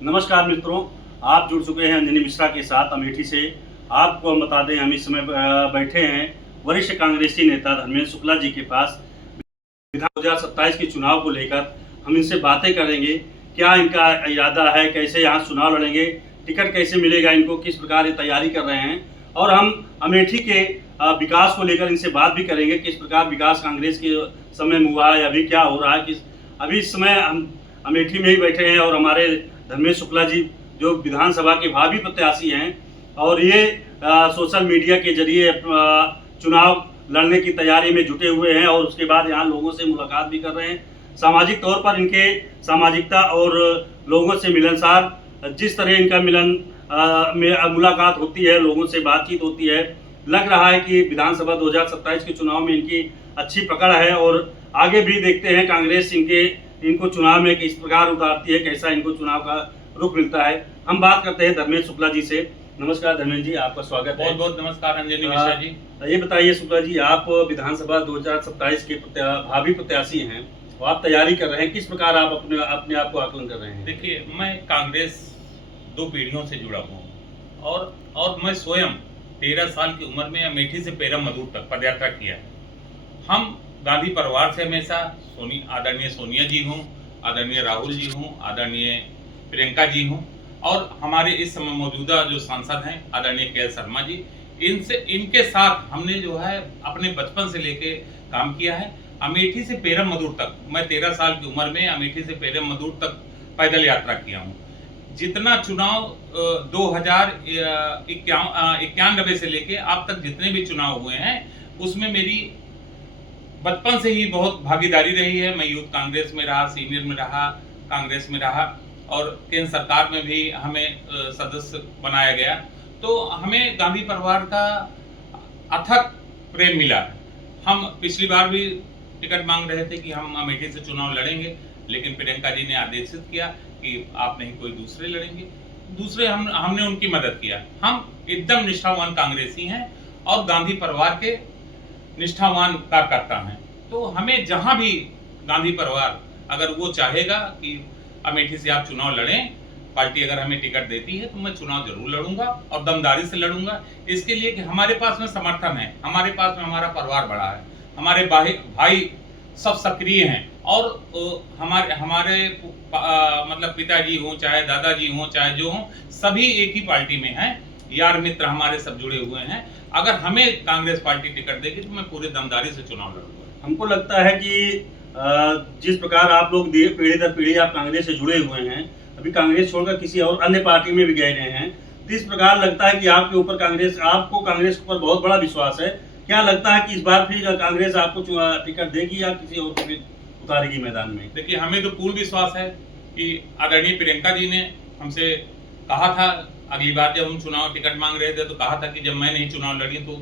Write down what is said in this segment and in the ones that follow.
नमस्कार मित्रों, आप जुड़ चुके हैं अंजनी मिश्रा के साथ अमेठी से। आपको हम बता दें, हम इस समय बैठे हैं वरिष्ठ कांग्रेसी नेता धर्मेंद्र शुक्ला जी के पास। विधान 2027 के चुनाव को लेकर हम इनसे बातें करेंगे। क्या इनका इरादा है, कैसे यहाँ चुनाव लड़ेंगे, टिकट कैसे मिलेगा इनको, किस प्रकार ये तैयारी कर रहे हैं, और हम अमेठी के विकास को लेकर इनसे बात भी करेंगे। किस प्रकार विकास कांग्रेस के समय में हुआ है, अभी क्या हो रहा है। अभी इस समय हम अमेठी में ही बैठे हैं और हमारे धर्मेंद्र शुक्ला जी जो विधानसभा के भावी प्रत्याशी हैं, और ये सोशल मीडिया के जरिए चुनाव लड़ने की तैयारी में जुटे हुए हैं, और उसके बाद यहाँ लोगों से मुलाकात भी कर रहे हैं। सामाजिक तौर पर इनके सामाजिकता और लोगों से मिलनसार, जिस तरह इनका में मुलाकात होती है, लोगों से बातचीत होती है, लग रहा है कि विधानसभा 2027 के चुनाव में इनकी अच्छी पकड़ है। और आगे भी देखते हैं कांग्रेस इनको चुनाव में किस प्रकार उतारती है, कैसा इनको चुनाव का रुख मिलता है। हम बात करते हैं धर्मेंद्र शुक्ला जी से। नमस्कार धर्मेंद्र जी, आपका स्वागत है। बहुत बहुत नमस्कार अंजनी मिश्रा जी। ये बताइए शुक्ला जी, आप विधानसभा 2027 के भावी प्रत्याशी हैं, तो आप तैयारी कर रहे हैं, किस प्रकार आप अपने आप को आकलन कर रहे हैं? देखिए, मैं कांग्रेस 2 पीढ़ियों से जुड़ा हूँ और मैं स्वयं 13 साल की उम्र में अमेठी से पेरम मधुर तक पदयात्रा किया है। हम गांधी परिवार से हमेशा आदरणीय सोनिया जी हूँ, आदरणीय राहुल जी हूँ, आदरणीय प्रियंका जी हूँ, और हमारे इस समय मौजूदा जो सांसद हैं आदरणीय के शर्मा जी, इनके साथ हमने जो है अपने बचपन से लेके काम किया है। अमेठी से पेरम मधुर तक मैं 13 साल की उम्र में अमेठी से पेरम मधुर तक पैदल यात्रा किया हूँ। जितना चुनाव 2091 से लेके अब तक जितने भी चुनाव हुए हैं, उसमें मेरी बचपन से ही बहुत भागीदारी रही है। मैं यूथ कांग्रेस में रहा, सीनियर में रहा, कांग्रेस में रहा, और केंद्र सरकार में भी हमें सदस्य बनाया गया। तो हमें गांधी परिवार का अथक प्रेम मिला। हम पिछली बार भी टिकट मांग रहे थे कि हम अमेठी से चुनाव लड़ेंगे, लेकिन प्रियंका जी ने आदेशित किया कि आप नहीं, कोई दूसरे लड़ेंगे। हमने उनकी मदद किया। हम एकदम निष्ठावान कांग्रेसी हैं और गांधी परिवार के निष्ठावान कार्यकर्ता हैं। तो हमें जहां भी गांधी परिवार अगर वो चाहेगा कि अमेठी से आप चुनाव लड़ें, पार्टी अगर हमें टिकट देती है, तो मैं चुनाव जरूर लड़ूंगा और दमदारी से लड़ूंगा। इसके लिए कि हमारे पास में समर्थन है, हमारे पास में हमारा परिवार बड़ा है, हमारे भाई सब सक्रिय हैं, और हमारे मतलब पिताजी हों, चाहे दादाजी हों, चाहे जो हों, सभी एक ही पार्टी में हैं। यार मित्र हमारे सब जुड़े हुए हैं। अगर हमें कांग्रेस पार्टी टिकट देगी तो मैं पूरे दमदारी से चुनाव लड़ूंगा। हमको लगता है कि जिस प्रकार आप लोग पीढ़ी दर पीढ़ी आप कांग्रेस से जुड़े हुए हैं, अभी कांग्रेस छोड़कर किसी और अन्य पार्टी में भी गए रहे हैं, तो इस प्रकार लगता है कि आपको कांग्रेस पर बहुत बड़ा विश्वास है। क्या लगता है कि इस बार फिर कांग्रेस आपको टिकट देगी या किसी और को भी उतारेगी मैदान में? देखिए, हमें तो पूर्ण विश्वास है कि आदरणीय प्रियंका जी ने हमसे कहा था, अगली बार जब हम चुनाव टिकट मांग रहे थे तो कहा था कि जब मैं नहीं चुनाव लड़ी तो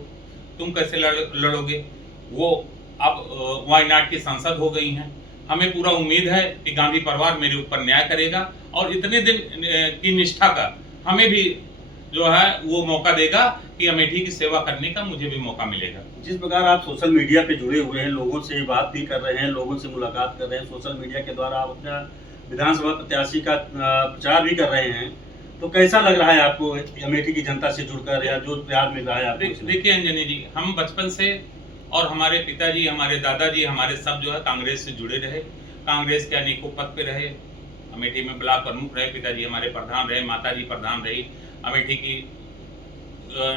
तुम कैसे लड़ोगे। वो अब वायनाड की सांसद हो गई हैं। हमें पूरा उम्मीद है कि गांधी परिवार मेरे ऊपर न्याय करेगा, और इतने दिन की निष्ठा का हमें भी जो है वो मौका देगा कि अमेठी की सेवा करने का मुझे भी मौका मिलेगा। जिस प्रकार आप सोशल मीडिया पे जुड़े हुए हैं, लोगों से बात भी कर रहे हैं, लोगों से मुलाकात कर रहे हैं, सोशल मीडिया के द्वारा आप अपना विधानसभा प्रत्याशी का प्रचार भी कर रहे हैं, तो कैसा लग रहा है आपको अमेठी की जनता से जुड़कर, या जो प्यार मिल रहा है आपको? देखिए अंजनी जी, हम बचपन से, और हमारे पिताजी, हमारे दादाजी, हमारे सब जो है कांग्रेस से जुड़े रहे, कांग्रेस के अनेकों पद पे रहे। अमेठी में ब्लॉक प्रमुख रहे, पिताजी हमारे प्रधान रहे, माताजी प्रधान रही, अमेठी की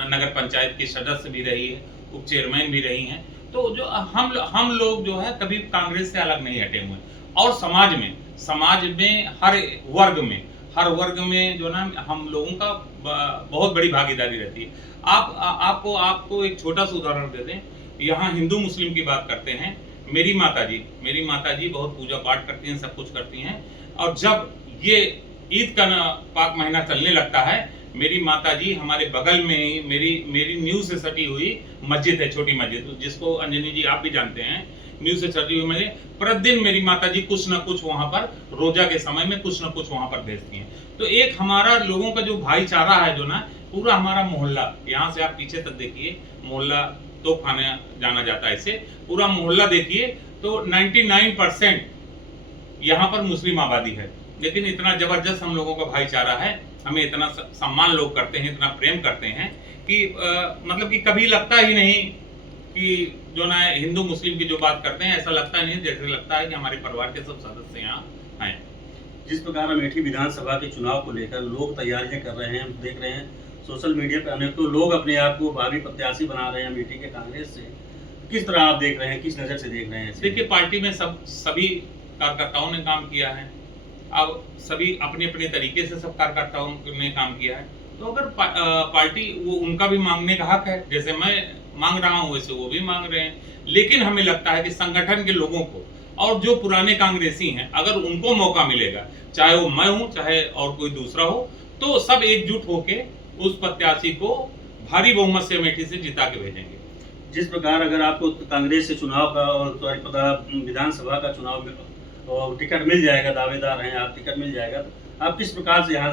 नगर पंचायत की सदस्य भी रही है, उप चेयरमैन भी रही हैं। तो जो हम लोग जो है कभी कांग्रेस से अलग नहीं हटे हुए। और समाज में हर वर्ग में जो ना हम लोगों का बहुत बड़ी भागीदारी रहती है। आपको एक छोटा सा उदाहरण दे दें। यहाँ हिंदू मुस्लिम की बात करते हैं। मेरी माताजी बहुत पूजा पाठ करती हैं, सब कुछ करती हैं, और जब ये ईद का पाक महीना चलने लगता है, मेरी माताजी हमारे बगल में ही मेरी न्यू से सटी हुई मस्जिद है, छोटी मस्जिद, जिसको अंजनी जी आप भी जानते हैं, न्यू से सटी हुई प्रतिदिन मेरी माताजी कुछ न कुछ वहां पर रोजा के समय में कुछ न कुछ वहां पर भेजती हैं। तो एक हमारा लोगों का जो भाईचारा है, जो ना पूरा हमारा मोहल्ला, यहाँ से आप पीछे तक देखिए, मोहल्ला तो खाने जाना जाता है, इसे पूरा मोहल्ला देखिए तो 99% यहाँ पर मुस्लिम आबादी है। लेकिन इतना जबरदस्त हम लोगों का भाईचारा है, हमें इतना सम्मान लोग करते हैं, इतना प्रेम करते हैं कि मतलब कि कभी लगता ही नहीं कि जो ना हिंदू मुस्लिम की जो बात करते हैं, ऐसा लगता नहीं, जैसे लगता है कि हमारे परिवार के सब सदस्य यहाँ हैं। जिस प्रकार अमेठी विधानसभा के चुनाव को लेकर लोग तैयारियां कर रहे हैं, हम देख रहे हैं सोशल मीडिया पर अनेकों लोग अपने आप को भावी प्रत्याशी बना रहे हैं अमेठी के कांग्रेस से। किस तरह आप देख रहे हैं, किस नज़र से देख रहे हैं? देखिए, पार्टी में सभी कार्यकर्ताओं ने काम किया है, अब सभी अपने अपने तरीके से सब कार्यकर्ताओं ने काम किया है, तो अगर पार्टी वो उनका भी मांगने का हक है, जैसे मैं मांग रहा हूँ वैसे वो भी मांग रहे हैं। लेकिन हमें लगता है कि संगठन के लोगों को और जो पुराने कांग्रेसी हैं, अगर उनको मौका मिलेगा, चाहे वो मैं हूँ चाहे और कोई दूसरा हो, तो सब एकजुट होके उस प्रत्याशी को भारी बहुमत से अमेठी से जिता के भेजेंगे। जिस प्रकार अगर आपको कांग्रेस से चुनाव का और विधानसभा का चुनाव में और टिकट मिल जाएगा, दावेदार हैं आप, टिकट मिल जाएगा, तो आप किस प्रकार से यहाँ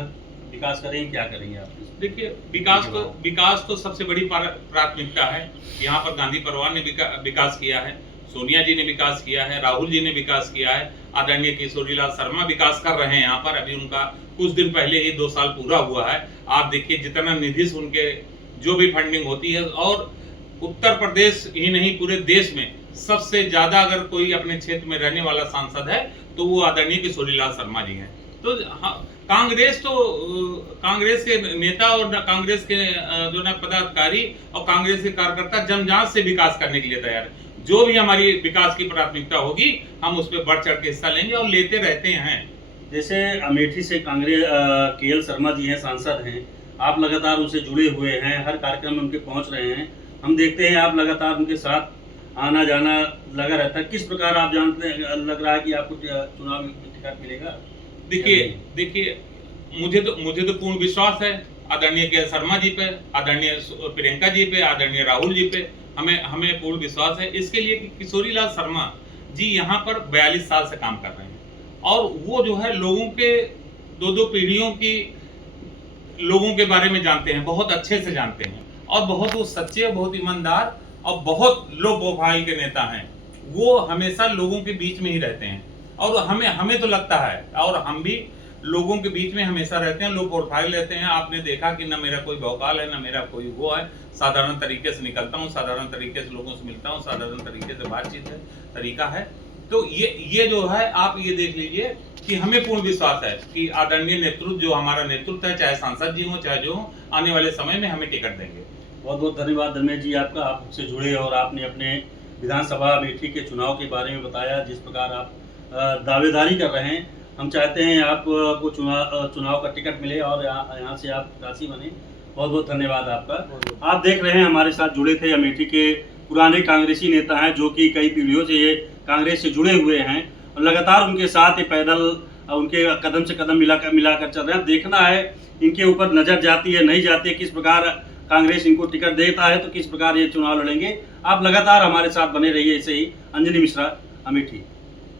विकास करेंगे, क्या करेंगे आप? देखिए, विकास तो सबसे बड़ी प्राथमिकता है। यहाँ पर गांधी परिवार ने विकास किया है, सोनिया जी ने विकास किया है, राहुल जी ने विकास किया है, आदरणीय किशोरीलाल शर्मा विकास कर रहे हैं यहाँ पर। अभी उनका कुछ दिन पहले ही 2 साल पूरा हुआ है। आप देखिए जितना निधि से उनके जो भी फंडिंग होती है, और उत्तर प्रदेश ही नहीं पूरे देश में सबसे ज्यादा अगर कोई अपने क्षेत्र में रहने वाला सांसद है तो वो आदरणीय किशोरीलाल शर्मा जी हैं। तो कांग्रेस के नेता और कांग्रेस के जो ना पदाधिकारी और कांग्रेस के कार्यकर्ता जमजात से विकास करने के लिए तैयार है। जो भी हमारी विकास की प्राथमिकता होगी, हम उस पर बढ़ चढ़ के हिस्सा लेंगे और लेते रहते हैं। जैसे अमेठी से कांग्रेस KL शर्मा जी हैं, सांसद हैं, आप लगातार उनसे जुड़े हुए हैं, हर कार्यक्रम में उनके पहुंच रहे हैं, हम देखते हैं आप लगातार उनके साथ आना जाना लगा रहता है। किस प्रकार आप जानते हैं, लग रहा है कि आपको चुनाव में टिकट मिलेगा? देखिए, मुझे तो पूर्ण विश्वास है आदरणीय KL शर्मा जी पे, आदरणीय प्रियंका जी पे, आदरणीय राहुल जी पे, हमें पूर्ण विश्वास है। इसके लिए कि किशोरीलाल शर्मा जी यहाँ पर 42 साल से काम कर रहे हैं, और वो जो है लोगों के 2-2 पीढ़ियों की लोगों के बारे में जानते हैं, बहुत अच्छे से जानते हैं, और बहुत वो सच्चे, बहुत ईमानदार और बहुत लो प्रोफाइल के नेता हैं। वो हमेशा लोगों के बीच में ही रहते हैं, और हमें तो लगता है, और हम भी लोगों के बीच में हमेशा रहते हैं, लो प्रोफाइल रहते हैं। आपने देखा कि ना मेरा कोई भौकाल है, ना मेरा कोई वो है, साधारण तरीके से निकलता हूँ, साधारण तरीके से लोगों से मिलता हूँ, साधारण तरीके से बातचीत है, तरीका है। तो ये जो है, आप ये देख लीजिए कि हमें पूर्ण विश्वास है कि आदरणीय नेतृत्व, जो हमारा नेतृत्व है, चाहे सांसद जी हो चाहे जो हो, आने वाले समय में हमें टिकट देंगे। बहुत बहुत धन्यवाद धर्मेश जी आपका, आपसे जुड़े और आपने अपने विधानसभा अमेठी के चुनाव के बारे में बताया, जिस प्रकार आप दावेदारी कर रहे हैं। हम चाहते हैं आपको चुनाव का टिकट मिले और यहाँ से आप प्रत्याशी बने। बहुत बहुत धन्यवाद आपका। आप देख रहे हैं हमारे साथ जुड़े थे अमेठी के पुराने कांग्रेसी नेता हैं, जो कि कई पीढ़ियों से ये कांग्रेस से जुड़े हुए हैं, और लगातार उनके साथ पैदल उनके कदम से कदम मिलाकर चल रहे हैं। देखना है इनके ऊपर नज़र जाती है नहीं जाती है, किस प्रकार कांग्रेस इनको टिकट देता है, तो किस प्रकार ये चुनाव लड़ेंगे। आप लगातार हमारे साथ बने रहिए ऐसे ही। अंजनी मिश्रा, अमेठी।